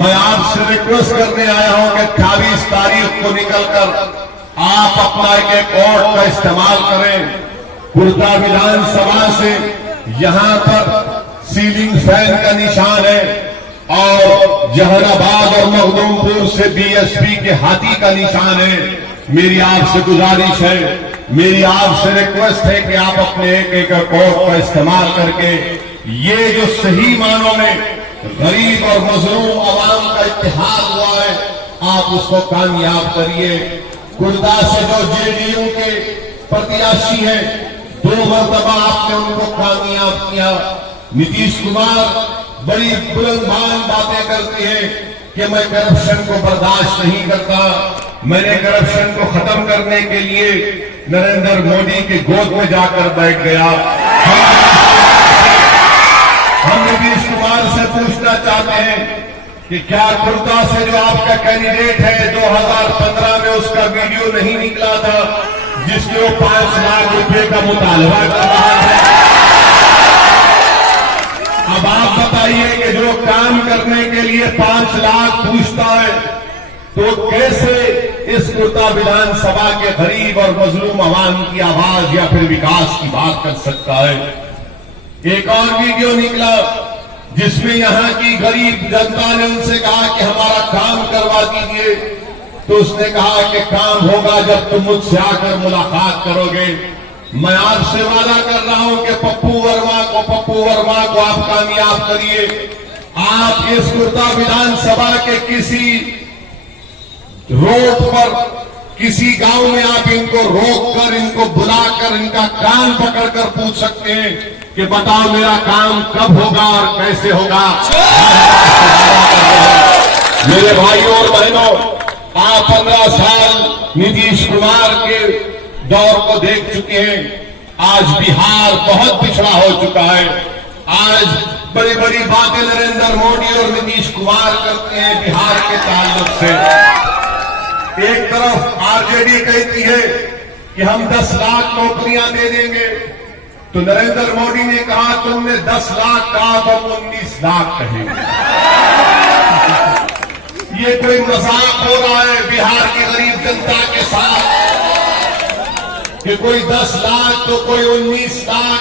मैं आपसे रिक्वेस्ट करने आया हूं कि 28 तारीख को निकलकर आप अपना एक वोट का इस्तेमाल करें। कुर्ता विधानसभा से यहां पर सीलिंग फैन का निशान है और जहानाबाद और मखदूमपुर से बीएसपी के हाथी का निशान है। मेरी आपसे गुजारिश है, मेरी आपसे रिक्वेस्ट है कि आप अपने एक वोट का इस्तेमाल करके ये जो सही मानों में गरीब और मजलूम आवाम का इत्तेहाद हुआ है, आप उसको कामयाब करिए। कुर्दा से जो जेडीयू के प्रत्याशी हैं, 2 मरतबा आपने उनको कामयाब किया। नीतीश कुमार बड़ी बुलंदबान बातें करती हैं कि मैं करप्शन को बर्दाश्त नहीं करता। मैंने करप्शन को खत्म करने के लिए नरेंद्र मोदी के गोद में जाकर बैठ गया। हम नीतीश कुमार से पूछना चाहते हैं कि क्या कुर्ता से जो आपका कैंडिडेट है 2015 में उसका वीडियो नहीं निकला था जिसके वो 5 लाख रुपए का मुतालबा कर रहा है? अब आप बताइए कि जो काम करने के लिए 5 लाख पूछता है तो कैसे इस कुर्ता विधानसभा के गरीब और मजलूम आवाम की आवाज या फिर विकास की बात कर सकता है? एक और वीडियो निकला जिसमें यहां की गरीब जनता ने उनसे कहा कि हमारा काम करवा दीजिए, तो उसने कहा कि काम होगा जब तुम मुझसे आकर मुलाकात करोगे। मैं आपसे वादा कर रहा हूं कि पप्पू वर्मा को आप कामयाब करिए। आप इस कुर्ता विधानसभा के किसी रोड पर किसी गांव में आप इनको रोककर इनको बुलाकर इनका कान पकड़कर पूछ सकते हैं कि बताओ मेरा काम कब होगा और कैसे होगा। मेरे भाइयों और बहनों, आप 15 साल नीतीश कुमार के दौर को देख चुके हैं। आज बिहार बहुत पिछड़ा हो चुका है। आज बड़ी बड़ी बातें नरेंद्र मोदी और नीतीश कुमार करते हैं बिहार के ताल्लुक से। एक तरफ आरजेडी कहती है कि हम 10 लाख नौकरियां दे देंगे, तो नरेंद्र मोदी ने कहा तुमने 10 लाख कहा तो 19 लाख कहेंगे। ये कोई मजाक हो रहा है बिहार की गरीब जनता के साथ कि कोई 10 लाख तो कोई 19 लाख।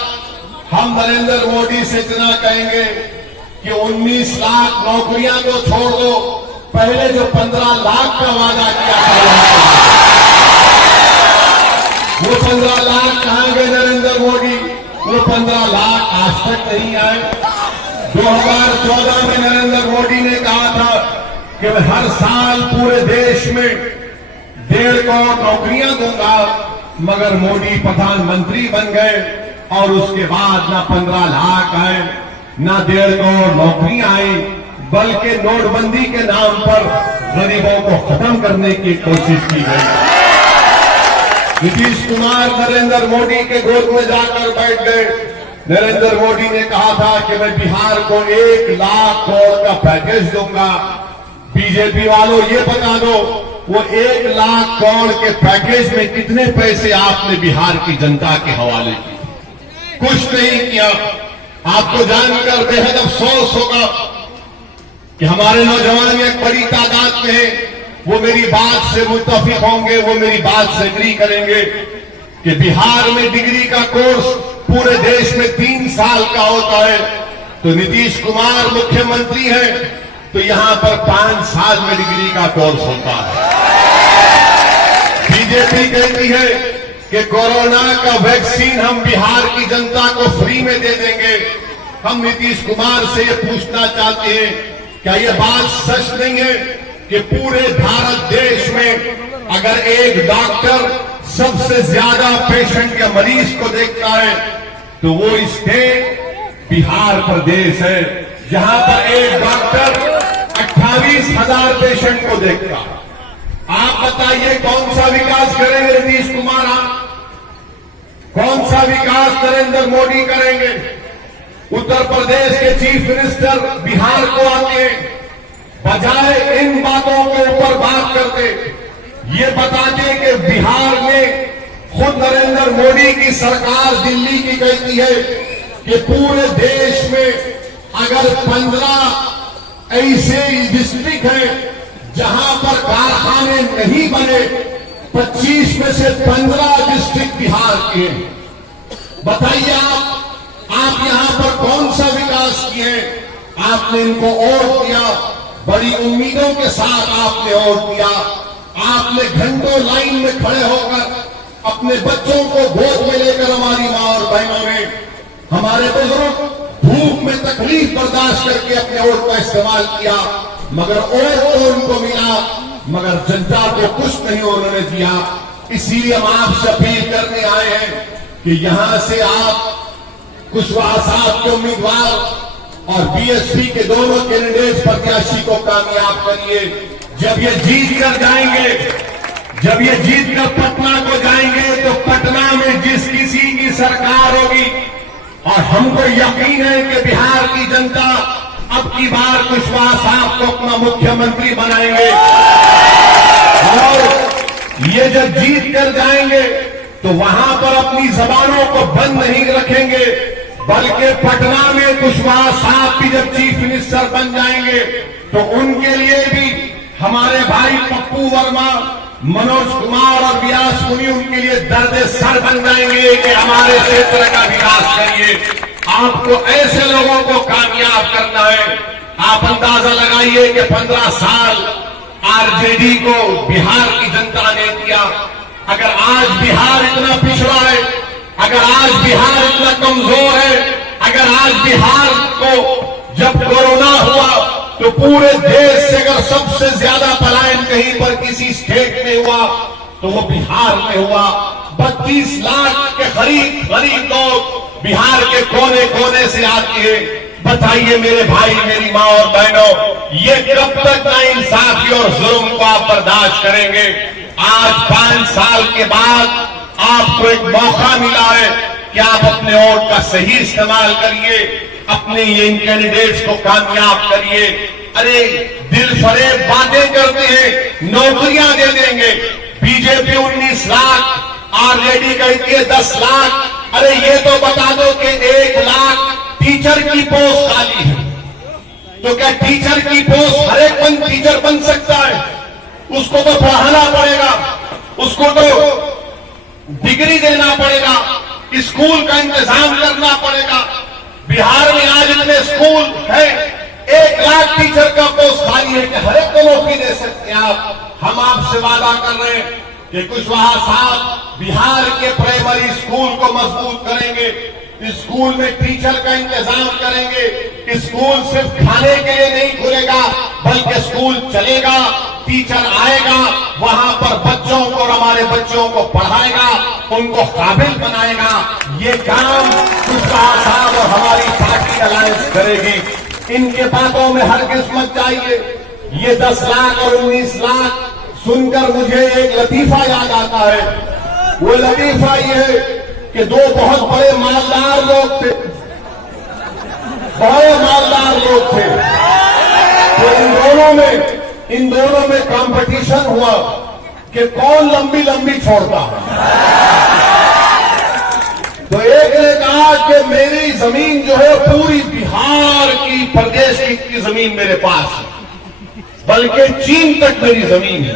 हम नरेंद्र मोदी से इतना कहेंगे कि 19 लाख नौकरियां तो छोड़ दो, पहले जो 15 लाख का वादा किया था वो 15 लाख कहां गए नरेंद्र मोदी? वो 15 लाख आज तक नहीं आए। 2014 में नरेंद्र मोदी ने कहा था कि मैं हर साल पूरे देश में 1.5 करोड़ नौकरियां दूंगा, मगर मोदी प्रधानमंत्री बन गए और उसके बाद ना 15 लाख आए ना 1.5 करोड़ नौकरियां आई, बल्कि नोटबंदी के नाम पर गरीबों को खत्म करने की कोशिश की गई। नीतीश कुमार नरेंद्र मोदी के गोद में जाकर बैठ गए। नरेंद्र मोदी ने कहा था कि मैं बिहार को 1 लाख करोड़ का पैकेज दूंगा। बीजेपी वालों ये बता दो, वो 1 लाख करोड़ के पैकेज में कितने पैसे आपने बिहार की जनता के हवाले किए? कुछ नहीं किया। आपको जानकर बेहद अफसोस होगा कि हमारे नौजवान एक बड़ी तादाद में है, वो मेरी बात से मुत्तफिक होंगे, वो मेरी बात से एग्री करेंगे कि बिहार में डिग्री का कोर्स पूरे देश में 3 साल का होता है। तो नीतीश कुमार मुख्यमंत्री हैं तो यहां पर 5 साल में डिग्री का कोर्स होता है। बीजेपी कहती है कि कोरोना का वैक्सीन हम बिहार की जनता को फ्री में दे देंगे। हम नीतीश कुमार से ये पूछना चाहते हैं, क्या ये बात सच नहीं है कि पूरे भारत देश में अगर एक डॉक्टर सबसे ज्यादा पेशेंट या मरीज को देखता है तो वो स्टेट बिहार प्रदेश है, जहां पर एक डॉक्टर 28,000 पेशेंट को देखता है। आप बताइए कौन सा विकास करेंगे नीतीश कुमार? आप कौन सा विकास नरेंद्र मोदी करेंगे? उत्तर प्रदेश के चीफ मिनिस्टर बिहार को आते हैं, बजाय इन बातों के ऊपर बात करते ये बताते कि बिहार में खुद नरेंद्र मोदी की सरकार दिल्ली की कहती है कि पूरे देश में अगर 15 ऐसे डिस्ट्रिक्ट है जहां पर कारखाने नहीं बने, 25 में से 15 डिस्ट्रिक्ट बिहार के हैं। बताइए आप यहां पर कौन सा विकास किए? आपने इनको वोट दिया, बड़ी उम्मीदों के साथ आपने वोट दिया। आपने घंटों लाइन में खड़े होकर अपने बच्चों को गोद में लेकर, हमारी मां और बहनों ने, हमारे बुजुर्ग धूप में तकलीफ बर्दाश्त करके अपने वोट का इस्तेमाल किया, मगर वोट तो उनको मिला, मगर जनता को कुछ नहीं उन्होंने दिया। इसीलिए हम आपसे अपील करने आए हैं कि यहां से आप कुशवाहा साहब के उम्मीदवार और बीएसपी के दोनों कैंडिडेट प्रत्याशी को कामयाब करिए। जब ये जीत कर जाएंगे, जब ये जीत कर पटना को जाएंगे, तो पटना में जिस किसी की सरकार होगी, और हमको यकीन है कि बिहार की जनता अब की बार कुशवाहा साहब को अपना मुख्यमंत्री बनाएंगे। और ये जब जीत कर जाएंगे तो वहां पर अपनी जबानों को बंद नहीं रखेंगे, बल्कि पटना में कुशवाहा साहब भी जब चीफ मिनिस्टर बन जाएंगे तो उनके लिए भी हमारे भाई पप्पू वर्मा, मनोज कुमार और व्यास मुनि उनके लिए दर्द सर बन जाएंगे कि हमारे क्षेत्र का विकास करिए। आपको ऐसे लोगों को कामयाब करना है। आप अंदाजा लगाइए कि 15 साल आरजेडी को बिहार की जनता ने दिया। अगर आज बिहार इतना पिछड़ा है, अगर आज बिहार इतना कमजोर है, अगर आज बिहार को जब कोरोना हुआ तो पूरे देश से अगर सबसे ज्यादा पलायन कहीं पर किसी स्टेट में हुआ तो वो बिहार में हुआ। 32 लाख के करीब लोग बिहार के कोने कोने से आते हैं। बताइए मेरे भाई, मेरी मां और बहनों, ये कब तक नाइंसाफी और जुल्म को आप बर्दाश्त करेंगे? आज 5 साल के बाद आपको एक मौका मिला है कि आप अपने वोट का सही इस्तेमाल करिए, अपने ये इन कैंडिडेट्स को कामयाब करिए। अरे दिल फरेब बातें करते हैं, नौकरियां दे देंगे। बीजेपी 19 लाख, आरजेडी कहती है 10 लाख। अरे ये तो बता दो कि 1 लाख टीचर की पोस्ट खाली है, तो क्या टीचर की पोस्ट हर एक टीचर बन सकता है? उसको तो पढ़ाना पड़ेगा, उसको तो डिग्री देना पड़ेगा, स्कूल का इंतजाम करना पड़ेगा। बिहार में आज इतने स्कूल है, 1 लाख टीचर का पोस्ट खाली है कि हर एक को नौकरी दे सकते हैं आप। हम आपसे वादा कर रहे हैं कि कुशवाहा साहब बिहार के प्राइमरी स्कूल को मजबूत करेंगे, स्कूल में टीचर का इंतजाम करेंगे। स्कूल सिर्फ खाने के लिए नहीं खुलेगा, बल्कि स्कूल चलेगा, टीचर आएगा, वहां पर बच्चों को और हमारे बच्चों को पढ़ाएगा, उनको काबिल बनाएगा। ये काम कुशवाहा साहब और हमारी पार्टी अलायंस करेगी। इनके बातों में हरगिज़ मत जाइए। ये 10 लाख और 19 लाख सुनकर मुझे एक लतीफा याद आता है। वो लतीफा ये है कि 2 बहुत बड़े मालदार लोग थे, बड़े मालदार लोग थे, तो इन दोनों में कंपटीशन हुआ कि कौन लंबी लंबी छोड़ता। तो एक ने कहा कि मेरी जमीन जो है पूरी बिहार की, प्रदेश की जमीन मेरे पास है, बल्कि चीन तक मेरी जमीन है।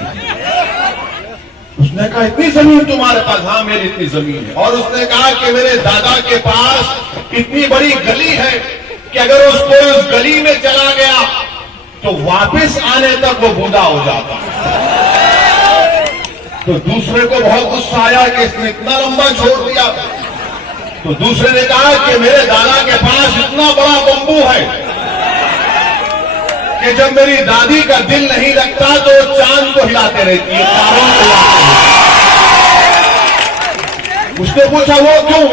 उसने कहा इतनी जमीन तुम्हारे पास? हाँ मेरी इतनी जमीन है। और उसने कहा कि मेरे दादा के पास इतनी बड़ी गली है कि अगर उसको उस गली में चला गया तो वापस आने तक वो बूढ़ा हो जाता। तो दूसरे को बहुत गुस्सा आया कि इसने इतना लंबा छोड़ दिया। तो दूसरे ने कहा कि मेरे दादा के पास इतना बड़ा बंबू है कि जब मेरी दादी का दिल नहीं लगता तो चांद को हिलाते रहती है, तारों को हिलाते रहती। उसने पूछा वो क्यों?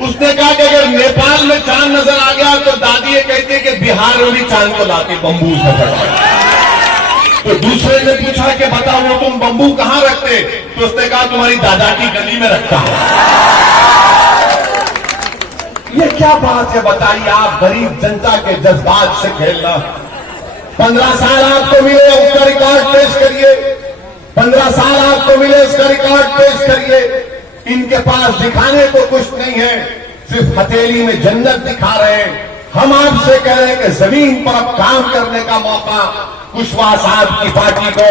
उसने कहा कि अगर नेपाल में चांद नजर आ गया तो दादी ये कहती है कि बिहार में भी चांद को लाती बंबू से पकड़। तो दूसरे ने पूछा कि बताओ वो तुम बंबू कहां रखते? तो उसने कहा तुम्हारी दादा की गली में रखता हूं। ये क्या बात है बताइए आप? गरीब जनता के जज्बात से खेलना। 15 साल आपको मिले, उसका रिकॉर्ड पेश करिए। 15 साल आपको मिले, उसका रिकॉर्ड पेश करिए। इनके पास दिखाने को कुछ नहीं है, सिर्फ हथेली में जन्नत दिखा रहे हैं। हम आपसे कह रहे हैं कि जमीन पर अब काम करने का मौका कुशवाहा साहब की पार्टी को,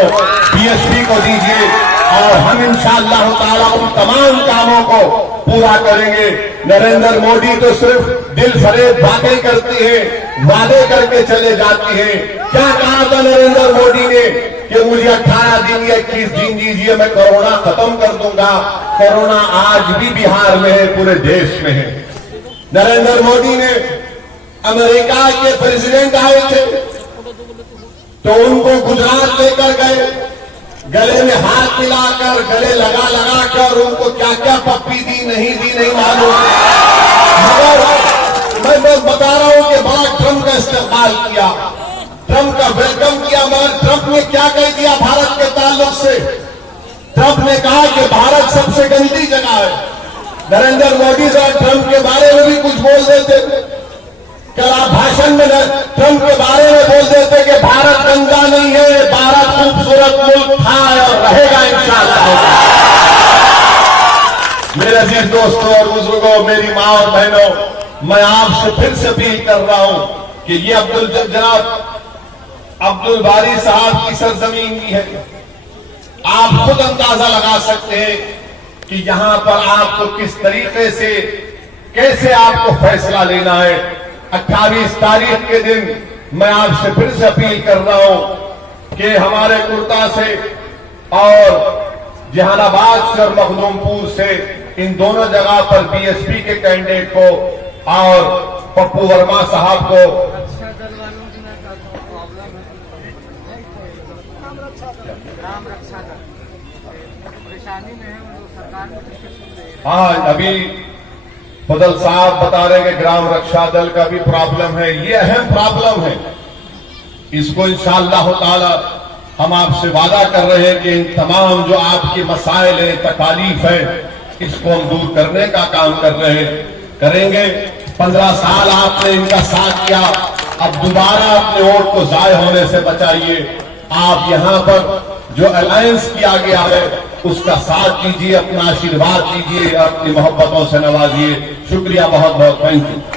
बीएसपी को दीजिए और हम इंशाअल्लाह ताला उन तमाम कामों को पूरा करेंगे। नरेंद्र मोदी तो सिर्फ दिल फरेब बातें करती है, वादे करके चले जाती है। क्या कहा था नरेंद्र मोदी ने कि मुझे 18 दिन या 21 दिन दीजिए, मैं कोरोना खत्म कर दूंगा। कोरोना आज भी बिहार में है, पूरे देश में है। नरेंद्र मोदी ने अमेरिका के प्रेसिडेंट आए थे तो उनको गुजरात लेकर गए, गले में हाथ मिलाकर, गले लगा लगाकर उनको क्या क्या पप्पी दी नहीं मालूम, मगर मैं बता रहा हूं कि बड़ा ट्रंप का इस्तेमाल किया, ट्रंप का वेलकम किया। मगर ट्रंप ने क्या कह दिया भारत के ताल्लुक से? ट्रंप ने कहा कि भारत सबसे गंदी जगह है। नरेंद्र मोदी साहब ट्रंप के बारे में भी कुछ बोल देते। कल आप भाषण में ट्रंप के बारे में बोल देते कि भारत गंदा नहीं है, भारत खूबसूरत मुल्क था और रहेगा इंशाअल्लाह। मेरे अजीज दोस्तों और बुजुर्गों, मेरी मां और बहनों, मैं आपसे फिर से अपील कर रहा हूं कि ये जनाब अब्दुल बारी साहब की सरजमीन भी है। आप खुद अंदाजा लगा सकते हैं कि यहां पर आपको किस तरीके से, कैसे आपको फैसला लेना है। 28 तारीख के दिन मैं आपसे फिर से अपील कर रहा हूं कि हमारे कुर्ता से और जहानाबाद से और मखदूमपुर से, इन दोनों जगह पर बीएसपी के कैंडिडेट को और पप्पू वर्मा साहब को हाँ, अभी फजल साहब बता रहे कि ग्राम रक्षा दल का भी प्रॉब्लम है। ये अहम प्रॉब्लम है, इसको इंशाअल्लाह ताला हम आपसे वादा कर रहे हैं कि इन तमाम जो आपके मसाइल है, तकालीफ है, इसको हम दूर करने का काम करेंगे। 15 साल आपने इनका साथ किया, अब दोबारा अपने वोट को जाय होने से बचाइए। आप यहां पर जो अलायंस किया गया है उसका साथ दीजिए, अपना आशीर्वाद दीजिए, अपनी मोहब्बतों से नवाजिए। शुक्रिया बहुत बहुत, थैंक यू।